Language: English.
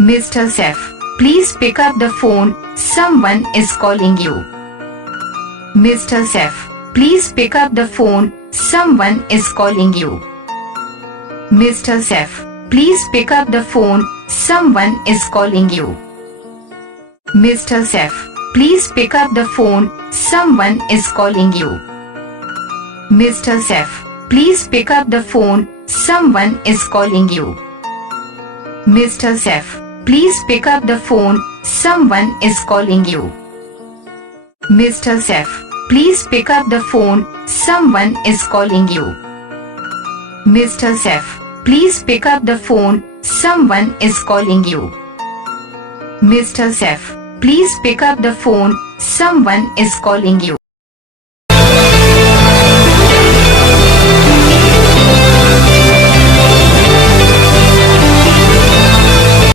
Mr. Saif, please pick up the phone, someone is calling you. Mr. Saif, please pick up the phone, someone is calling you. Mr. Saif, please pick up the phone, someone is calling you. Mr. Saif, please pick up the phone, someone is calling you. Mr. Saif, please pick up the phone, someone is calling you. Mr. Saif, please pick up the phone, someone is calling you. Mr. Saif, please pick up the phone, someone is calling you. Mr. Saif, please pick up the phone, someone is calling you. Mr. Saif, please pick up the phone, someone is calling you.